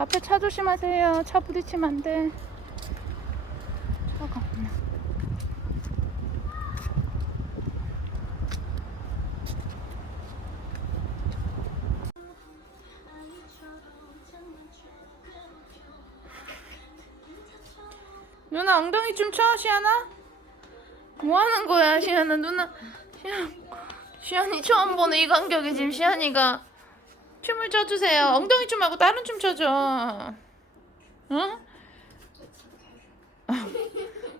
앞에 차 조심하세요. 차 부딪히면 안 돼. 차가 없나. 누나 엉덩이 좀 쳐, 시연아? 뭐 하는 거야, 시연아? 누나, 시연, 시연이 처음 보는 이 간격에 지금 시연이가 춤을 춰주세요. 엉덩이 춤 말고 다른 춤 춰줘. 응?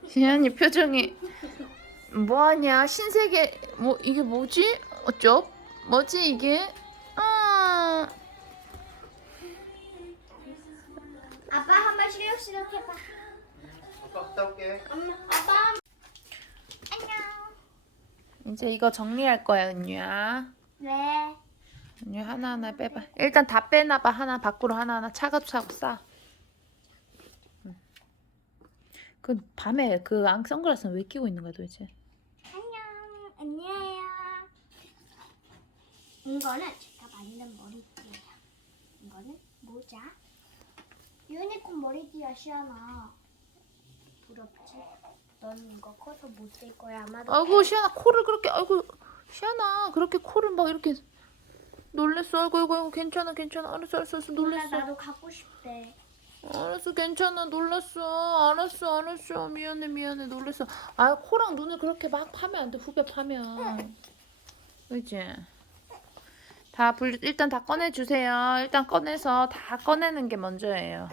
시연이 표정이 뭐하냐? 신세계 뭐 이게 뭐지? 어쩌? 뭐지 이게? 아, 아빠 한 번 실룩실룩 해봐. 아빠 갔다 올게. 엄마, 아빠. 안녕. 이제 이거 정리할 거야, 은유야. 네. 은유 하나하나 빼봐. 일단 다 빼놔봐. 하나 밖으로 하나하나 차곡차곡 싸. 응. 그 밤에 그 안 선글라스는 왜 끼고 있는 거야 도대체? 안녕. 안녕해요. 이거는 제가 만든 머리띠예요. 이거는 모자. 유니콘 머리띠야, 시아나. 부럽지? 넌 이거 커서 못 쓸 거야, 아마도. 아이고 시아나 코를 그렇게 아이고 시아나 그렇게 코를 막 이렇게 놀랬어. 아이고 아이고 아이고 괜찮아 괜찮아. 알았어 알았어 알았어. 몰라, 놀랬어. 나도 갖고 싶대. 알았어 괜찮아. 놀랐어. 알았어 알았어. 미안해 미안해. 놀랬어. 아 코랑 눈을 그렇게 막 파면 안 돼. 후배 파면. 그지 다분 일단 다 꺼내 주세요. 일단 꺼내서 다 꺼내는 게 먼저예요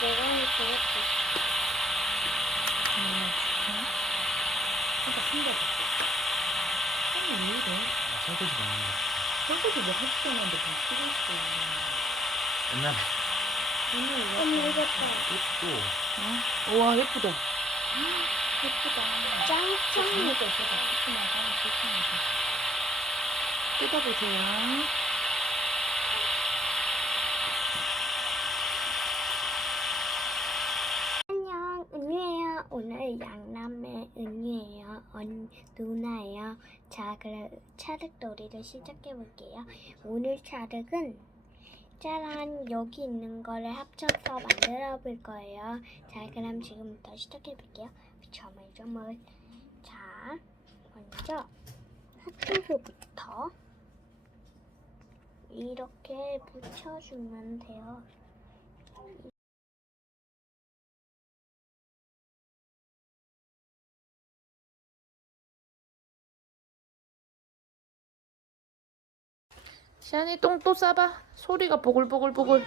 내가 거 예뻐. 그러니까 신기하다 왜 이래 설거지 많이 해. 설거지 뭐 하지도 않았는데 다 쓰고 있어 옛날에 오늘 너무 예뻐. 옷도 어? 우와 예쁘다 예쁘다. 짱짱 있어서 조금만 뜯어보세요 안녕, 은유예요. 오늘 양남의 누나예요. 자, 그럼 차륵놀이를 시작해 볼게요. 오늘 차륵은 짜란 여기 있는 거를 합쳐서 만들어 볼 거예요. 자, 그럼 지금부터 시작해 볼게요. 조물조물. 자, 먼저 핫도그부터 이렇게 붙여주면 돼요. 시안이 똥 또 싸봐. 소리가 보글보글보글.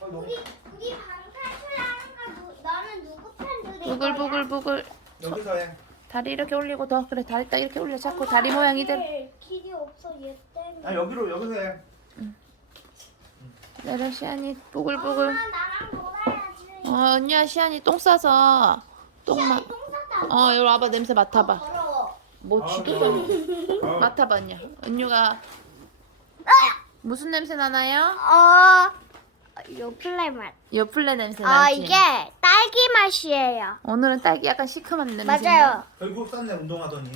우리 우리 방 탈출하는 거 누, 너는 누구 편 들을 보글보글보글. 여기서 해. 다리 이렇게 올리고 더. 그래 다리 딱 이렇게 올려. 자꾸 다리 모양 이대로 길이 없어 얘 때문에. 아 여기로 여기서 해. 내려 시안이. 보글보글. 엄마 나랑 놀아야지. 어 언니야 시안이 똥 싸서. 똥만 똥 쌌다. 어 여기 와봐. 냄새 맡아봐. 더러워. 뭐 아, 쥐도 네. 좀 어. 맡아봐 언니야 은유가 무슨 냄새 나나요? 어, 요플레 맛. 요플레 냄새 아 나지? 이게 딸기 맛이에요. 오늘은 딸기 약간 시큼한 냄새 맞아요. 결국 쌌네 운동하더니.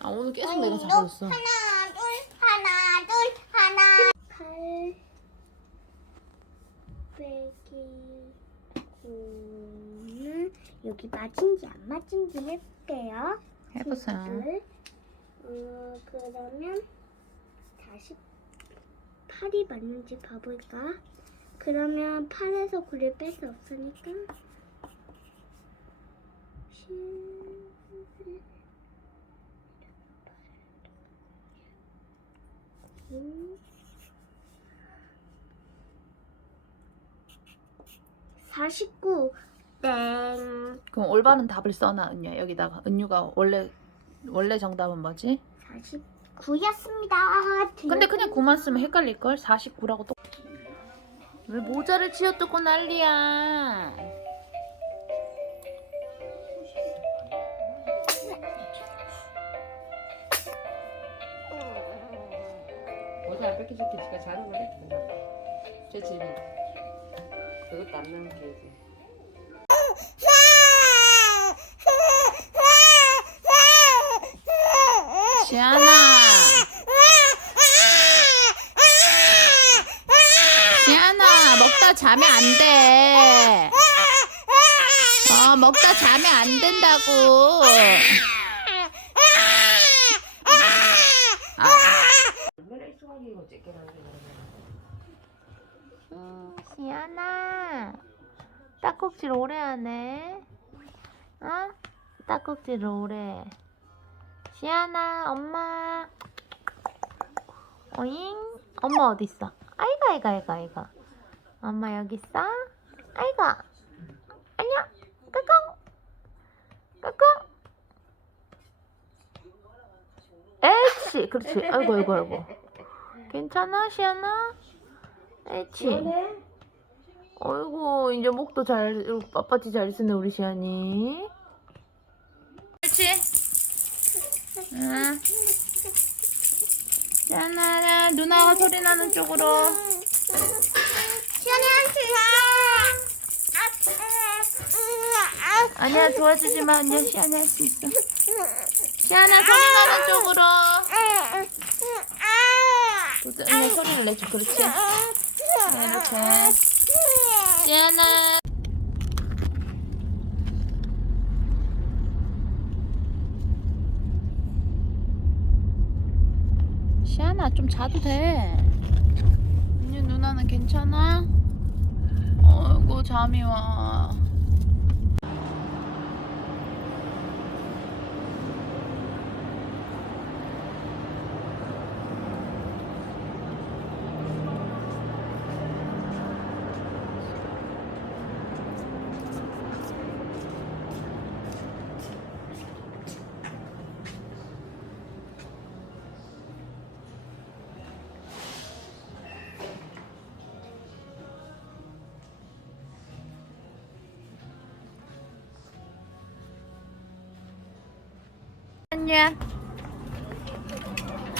아 오늘 계속 내가 잡아줬어 하나 둘 하나 둘 하나. 팔 빼기 구는 여기 맞은지 안 맞은지 해볼게요. 해보세요 둘. 어 그러면 다시 팔이 맞는지 봐볼까? 그러면 팔에서 굴을 뺄수 없으니까 실- 49. 땡. 그럼 올바른 답을 써놔 은유야 여기다가 은유가 원래 원래 정답은 뭐지? 49였습니다. 근데 그냥 9만 쓰면 헷갈릴 걸? 49라고 또. 왜 모자를 치워뜯고 난리야? 모자 안 뺏기줄게 지가 자는 거래 제 집이 그것도 안 남겨야지 지안아. 지안아, 먹다 자면 안 돼. 어, 먹다 자면 안 된다고. 거야 음, 지안아. 딱꼭질 오래 하네. 어? 딱꼭질 오래. 지안아, 엄마. 어잉? 엄마 어디 있어? 아이가, 아이가, 아이가, 아이가. 엄마 여기 있어? 아이가. 안녕. 까꿍. 까꿍. 에이치. 그렇지. 아이고, 아이고, 아이고. 괜찮아, 시안아? 에이치. 어이구 이제 목도 잘 빳빳이 잘 쓰네 우리 시안이 그렇지 응 시안아 누나가 소리 나는 쪽으로. 아니야 도와주지 마. 아니야 시안이 할수 있어. 시안아 소리 나는 쪽으로. 아니야 소리를 내줘. 그렇지? 네, 이렇게 시안아 시안아 좀 자도 돼 언니 누나는 괜찮아? 어이구 잠이 와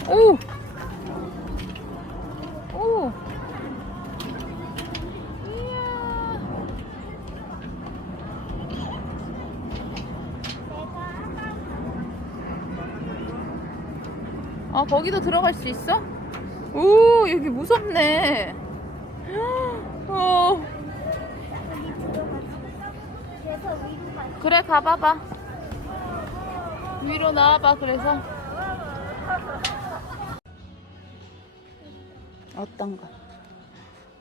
오! 오! 이야 아 거기도 들어갈 수 있어? 오 여기 무섭네 어. 그래 가봐봐 위로 나와봐 그래서. 어떤가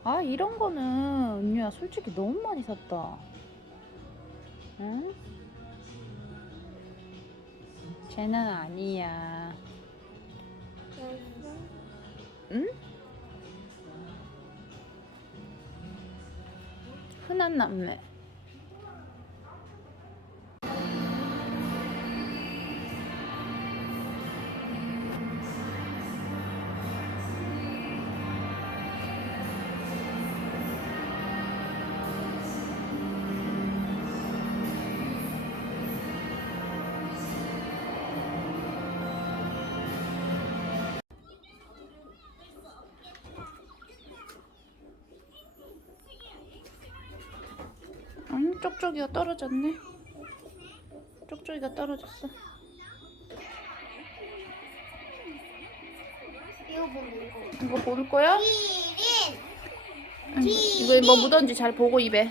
아 이런 거는 은유야 솔직히 너무 많이 샀다. 응? 쟤는 아니야. 응? 흔한 남매 쪽쪽이가 떨어졌네. 쪽쪽이가 떨어졌어. 이거. 이거 고를 거야? 기린. 응, 이거 뭐 묻었는지 잘 보고 입에.